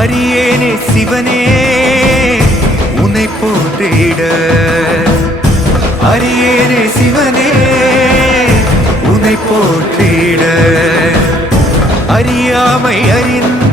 அரியேனே சிவனே உன்னை போற்றிட. அரியேனே சிவனே உன்னை போற்றிட. அறியாமை அறிந்த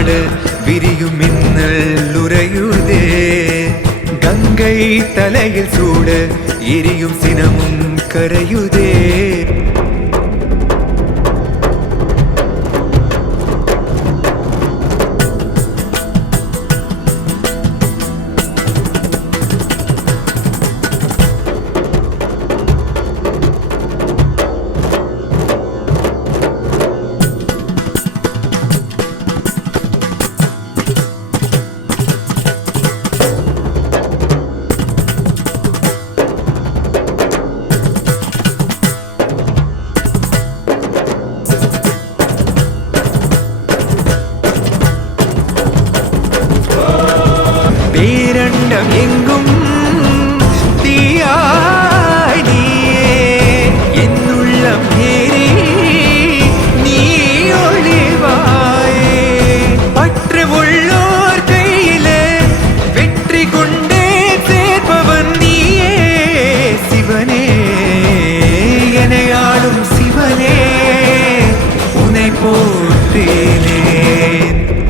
அரச நாடு விரியும் மின்னல் உறையுதே. கங்கை தலையில் சூட எரியும் சினமும் கரையுதே. feeling